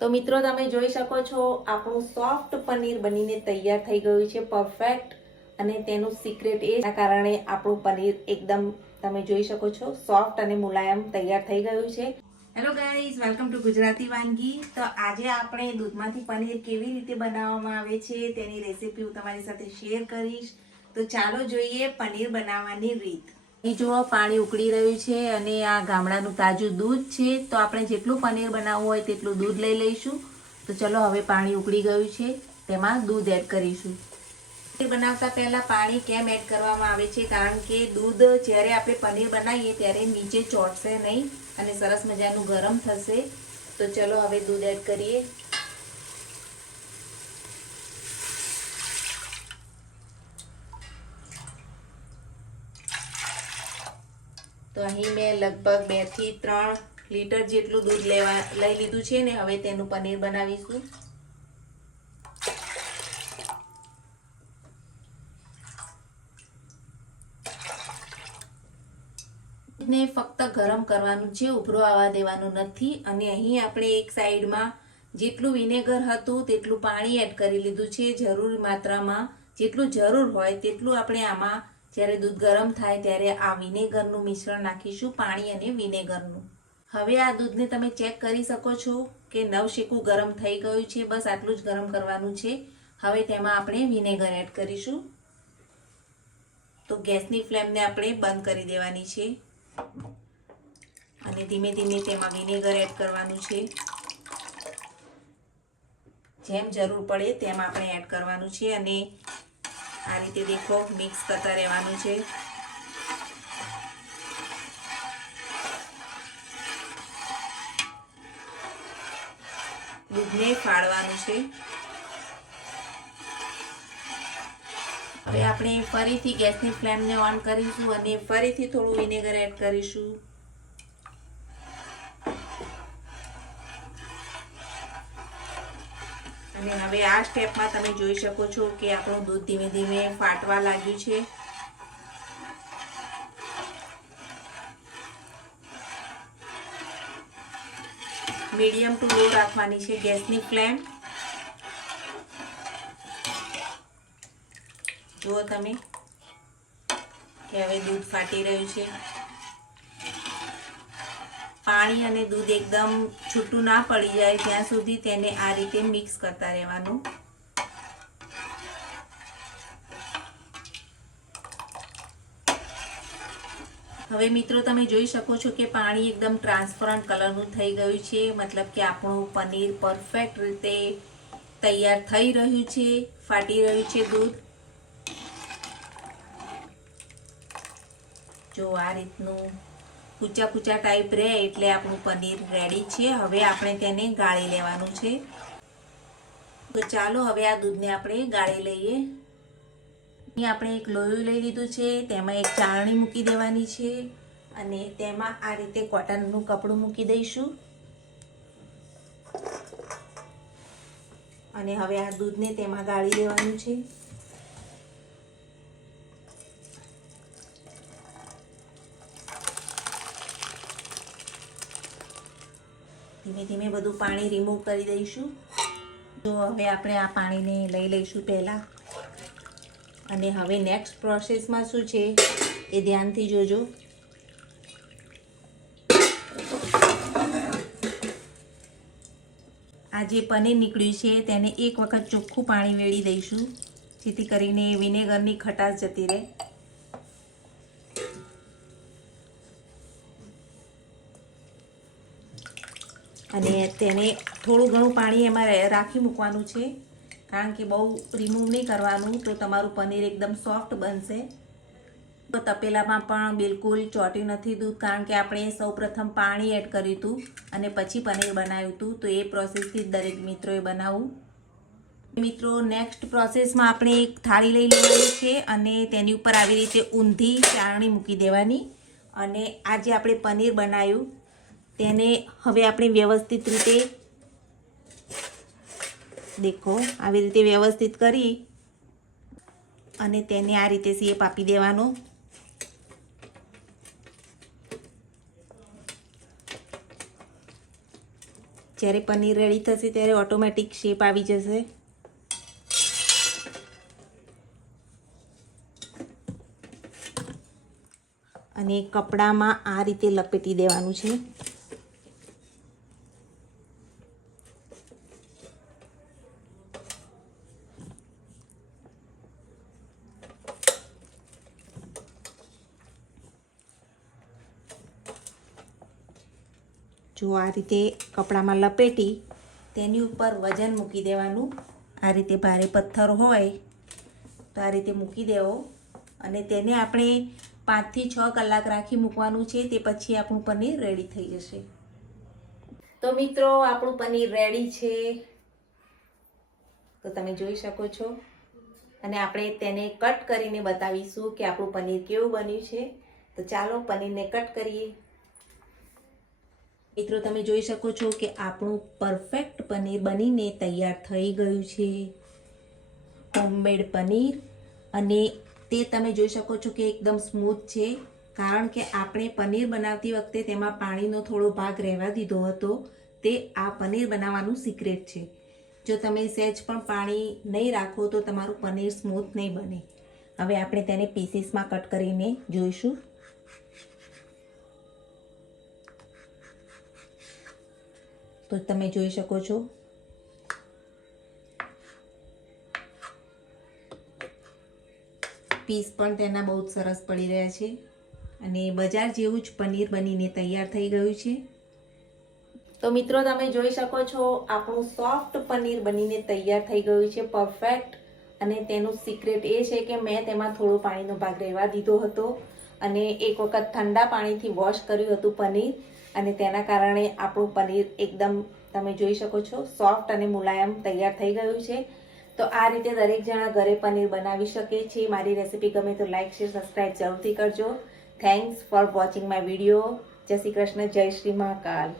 તો મિત્રો, તમે જોઈ શકો છો, આપણું સોફ્ટ પનીર બનીને તૈયાર થઈ ગયું છે પરફેક્ટ અને તેનું સિક્રેટ એ કારણે આપણું પનીર એકદમ, તમે જોઈ શકો છો સોફ્ટ અને મુલાયમ તૈયાર થઈ ગયું છે. Hello guys welcome to Gujarati વાનગી. તો આજે આપણે દૂધમાંથી પનીર કેવી રીતે બનાવવામાં આવે છે, તેની રેસીપી હું તમારી સાથે શેર કરીશ. તો ચાલો જોઈએ પનીર બનાવવાની રીત. એ જુઓ પાણી ઉકળી રહ્યું છે અને આ ગામડાનું તાજું દૂધ છે, તો આપણે જેટલું પનીર બનાવવું હોય તેટલું દૂધ લઈ લઈશું. તો ચલો હવે પાણી ઉકળી ગયું છે, તેમાં દૂધ એડ કરીશું. પનીર બનાવતા પહેલાં પાણી કેમ એડ કરવામાં આવે છે, કારણ કે દૂધ જ્યારે આપણે પનીર બનાવીએ ત્યારે નીચે ચોટશે નહીં અને સરસ મજાનું ગરમ થશે. તો ચલો હવે દૂધ એડ કરીએ. તો અહીં મેં લગભગ બેથી ત્રણ લીટર જેટલું દૂધ લેવા લઈ લીધું છે ને હવે તેનું પનીર બનાવીશું. ને ફક્ત ગરમ કરવાનું છે, ઉભરો આવવા દેવાનું નથી. અને અહીં આપણે એક સાઈડમાં જેટલું વિનેગર હતું તેટલું પાણી એડ કરી લીધું છે, જરૂરી માત્રામાં. જેટલું જરૂર હોય તેટલું આપણે આમાં જ્યારે દૂધ ગરમ થાય ત્યારે આ વિનેગરનું મિશ્રણ નાખીશું પાણી અને વિનેગરનું. હવે આ દૂધને તમે ચેક કરી શકો છો કે નવશેકું ગરમ થઈ ગયું છે, બસ આટલું જ ગરમ કરવાનું છે. હવે તેમાં આપણે વિનેગર એડ કરીશું. તો ગેસની ફ્લેમને આપણે બંધ કરી દેવાની છે. અને ધીમે ધીમે તેમાં વિનેગર એડ કરવાનું છે. જેમ જરૂર પડે તેમ આપણે એડ કરવાનું છે અને આ રીતે દેખો મિક્સ કરતા રહેવાનું છે. દૂધને ફાળવાનું છે. હવે આપણે ફરીથી ગેસની ફ્લેમને ઓન કરીશું અને ફરીથી થોડું વિનેગર એડ કરીશું. અને હવે આ સ્ટેપમાં તમે જોઈ શકો છો કે આપણું દૂધ ધીમે ધીમે ફાટવા લાગ્યું છે. મીડિયમ ટુ લો રાખવાની છે ગેસની ફ્લેમ. જુઓ તમે કે હવે દૂધ ફાટી રહ્યું છે. પાણી અને દૂધ એકદમ છૂટું ના પડી જાય, ત્યાં સુધી તેને આ રીતે મિક્સ કરતા રહેવાનું. હવે મિત્રો, તમે જોઈ શકો છો કે પાણી એકદમ ટ્રાન્સપરન્ટ કલરનું થઈ ગયું છે. મતલબ કે આપણું પનીર પરફેક્ટ રીતે તૈયાર થઈ રહ્યું છે, ફાટી રહ્યું છે દૂધ. જો આ રીતનું કૂચા કૂચા ટાઈપ રહે એટલે આપણું પનીર રેડી છે. હવે આપણે તેને ગાળી લેવાનું છે. તો ચાલો હવે આ દૂધને આપણે ગાળી લઈએ. અહીં આપણે એક લોયું લઈ લીધું છે, તેમાં એક ચાળણી મૂકી દેવાની છે અને તેમાં આ રીતે કોટનનું કપડું મૂકી દઈશું. અને હવે આ દૂધને તેમાં ગાળી દેવાનું છે. ધીમે ધીમે બધું પાણી રિમૂવ કરી દઈશું. તો હવે આપણે આ પાણીને લઈ લઈશું પહેલાં. અને હવે નેક્સ્ટ પ્રોસેસમાં શું છે એ ધ્યાનથી જોજો. આ જે પનીર નીકળ્યું છે તેને એક વખત ચોખ્ખું પાણી વેળી દઈશું, જેથી કરીને વિનેગરની ખટાશ જતી રહે. અને તેને થોડું ઘણું પાણી એમાં રાખી મૂકવાનું છે. કારણ કે બહુ રિમૂવ નહીં કરવાનું, તો તમારું પનીર એકદમ સોફ્ટ બનશે. તો તપેલામાં પણ બિલકુલ ચોટ્યું નથી દૂધ, કારણ કે આપણે સૌપ્રથમ પાણી એડ કર્યું હતું અને પછી પનીર બનાવ્યું હતું. તો એ પ્રોસેસથી દરેક મિત્રોએ બનાવવું. મિત્રો નેક્સ્ટ પ્રોસેસમાં આપણે એક થાળી લઈ લેવાની છે અને તેની ઉપર આવી રીતે ઊંધી ચારણી મૂકી દેવાની. અને આજે આપણે પનીર બનાવ્યું. તેને હવે આપણે વ્યવસ્થિત રીતે દેખો, આવી રીતે વ્યવસ્થિત કરી અને તેને આ રીતે શેપ આપી દેવાનો. જ્યારે પનીર રેડી થશે ત્યારે ઓટોમેટિક શેપ આવી જશે. અને કપડામાં આ રીતે લપેટી દેવાનું છે. જો આ રીતે કપડામાં લપેટી, તેની ઉપર વજન મૂકી દેવાનું. આ રીતે ભારે પથ્થર હોય તો આ રીતે મૂકી દેવો. અને તેને આપણે પાંચથી છ કલાક રાખી મૂકવાનું છે, તે પછી આપણું પનીર રેડી થઈ જશે. તો મિત્રો, આપણું પનીર રેડી છે. તો તમે જોઈ શકો છો. અને આપણે તેને કટ કરીને બતાવીશું કે આપણું પનીર કેવું બન્યું છે. તો ચાલો પનીરને કટ કરીએ. મિત્રો, તમે જોઈ શકો છો કે આપણું પરફેક્ટ પનીર બનીને તૈયાર થઈ ગયું છે. હોમમેડ પનીર. અને તે તમે જોઈ શકો છો કે એકદમ સ્મૂથ છે. કારણ કે આપણે પનીર બનાવતી વખતે તેમાં પાણીનો થોડો ભાગ રહેવા દીધો હતો. તે આ પનીર બનાવવાનું સિક્રેટ છે. જો તમે સહેજ પણ પાણી નહીં રાખો તો તમારું પનીર સ્મૂથ નહીં બને. હવે આપણે તેને પીસીસમાં કટ કરીને જોઈશું. તો તમે જોઈ શકો છો. પીસ પણ તેના બહુ સરસ પડી રહ્યા છે. અને બજાર જેવું જ પનીર બનીને તૈયાર થઈ ગયું છે. તો મિત્રો, તમે જોઈ શકો છો, આપણું સોફ્ટ પનીર બનીને તૈયાર થઈ ગયું છે પરફેક્ટ અને તેનું સિક્રેટ એ છે કે મેં તેમાં થોડો પાણીનો ભાગ રહેવા દીધો હતો. અને એક વખત ઠંડા પાણીથી વોશ કર્યું હતું પનીર. અને તેના કારણે આપણું પનીર એકદમ તમે જોઈ શકો છો સોફ્ટ અને મુલાયમ તૈયાર થઈ ગયું છે. તો આ રીતે દરેક જણા ઘરે પનીર બનાવી શકે છે. મારી રેસીપી ગમે તો લાઇક શેર સબસ્ક્રાઈબ જરૂરથી કરજો. Thanks for watching my video Jai Shri Krishna, જય શ્રી મહાકાલ.